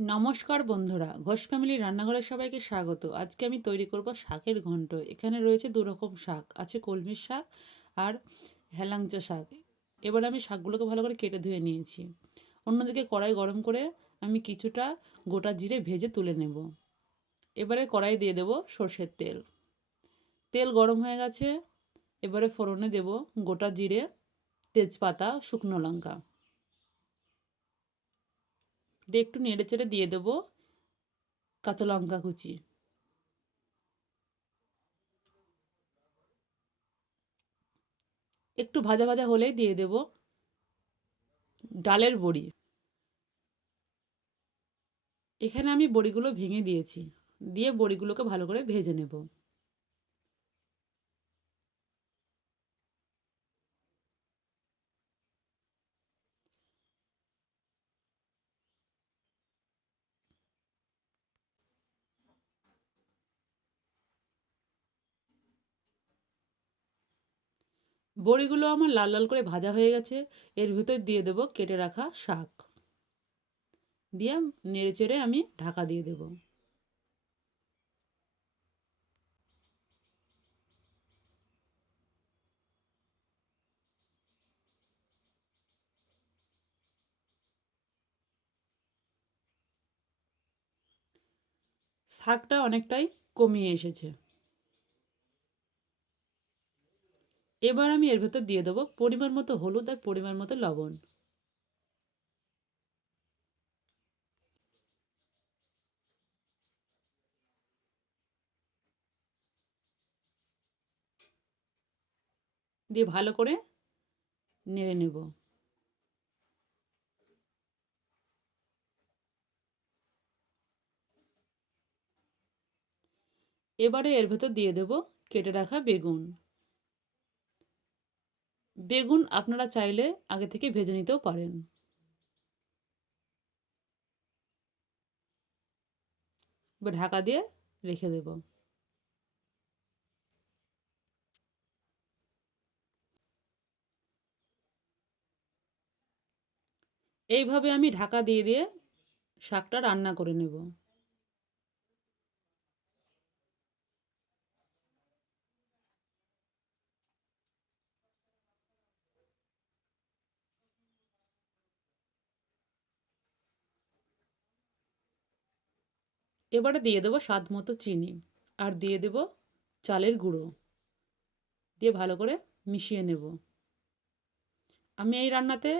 নমস্কার বন্ধুরা, ঘোষ ফ্যামিলির রান্নাঘরে সবাইকে স্বাগত। আজকে আমি তৈরি করব শাকের ঘন্ট। এখানে রয়েছে দু রকম শাক, আছে কলমির শাক আর হেলাঞ্চা শাক। এবার আমি শাকগুলোকে ভালো করে কেটে ধুয়ে নিয়েছি। অন্যদিকে কড়াই গরম করে আমি কিছুটা গোটা জিরে ভেজে তুলে নেব। এবারে কড়াই দিয়ে দেব সর্ষের তেল। তেল গরম হয়ে গেছে, এবারে ফোড়নে দেব গোটা জিরে, তেজপাতা, শুকনো লঙ্কা দিয়ে একটু নেড়ে চেড়ে দিয়ে দেব কাঁচা লঙ্কা কুচি। একটু ভাজা ভাজা হলেই দিয়ে দেব ডালের বড়ি। এখানে আমি বড়িগুলো ভেঙে দিয়েছি, দিয়ে বড়িগুলোকে ভালো করে ভেজে নেব। বড়িগুলো আমার লাল লাল করে ভাজা হয়ে গেছে। এর ভিতর দিয়ে দেব কেটে রাখা শাক, দিয়ে নেড়ে চেড়ে আমি ঢাকা দিয়ে দেব। শাকটা অনেকটাই কমিয়ে এসেছে। এবার আমি এর ভেতর দিয়ে দেবো পরিমাণ মতো হলুদ আর পরিমাণ মতো লবণ। দিয়ে ভালো করে নেড়ে নেব। এবারে এর ভেতর দিয়ে দেব কেটে রাখা বেগুন। বেগুন আপনারা চাইলে আগে থেকে ভেজে নিতেও পারেন। এবার ঢাকা দিয়ে রেখে দেব। এইভাবে আমি ঢাকা দিয়ে দিয়ে শাকটা রান্না করে নেব। এবারে দিয়ে দেবো স্বাদ মতো চিনি, আর দিয়ে দেব চালের গুঁড়ো, দিয়ে ভালো করে মিশিয়ে নেব। আমি এই রান্নাতে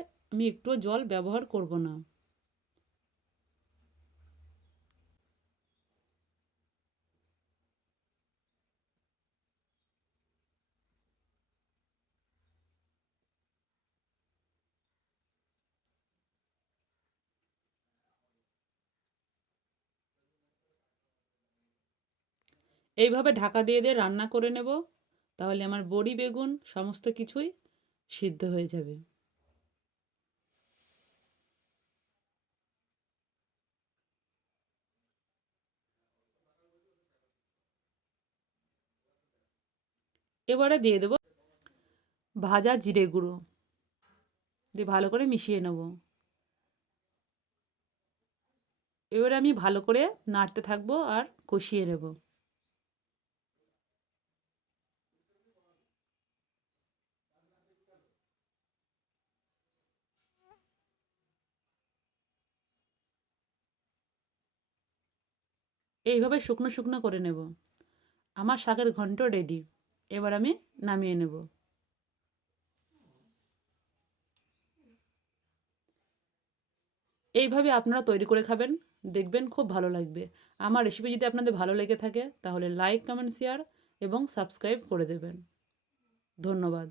একটুও জল ব্যবহার করব না। এইভাবে ঢাকা দিয়ে দিয়ে রান্না করে নেব, তাহলে আমার বড়ি বেগুন সমস্ত কিছুই সিদ্ধ হয়ে যাবে। এবারে দিয়ে দেব ভাজা জিরে গুঁড়ো, দিয়ে ভালো করে মিশিয়ে নেব। এবারে আমি ভালো করে নাড়তে থাকবো আর কষিয়ে নেব। এইভাবে শুকনো শুকনো করে নেব। আমার শাকের ঘন্ট রেডি। এবার আমি নামিয়ে নেব। এইভাবে আপনারা তৈরি করে খাবেন, দেখবেন খুব ভালো লাগবে। আমার রেসিপি যদি আপনাদের ভালো লেগে থাকে তাহলে লাইক, কমেন্ট, শেয়ার এবং সাবস্ক্রাইব করে দেবেন। ধন্যবাদ।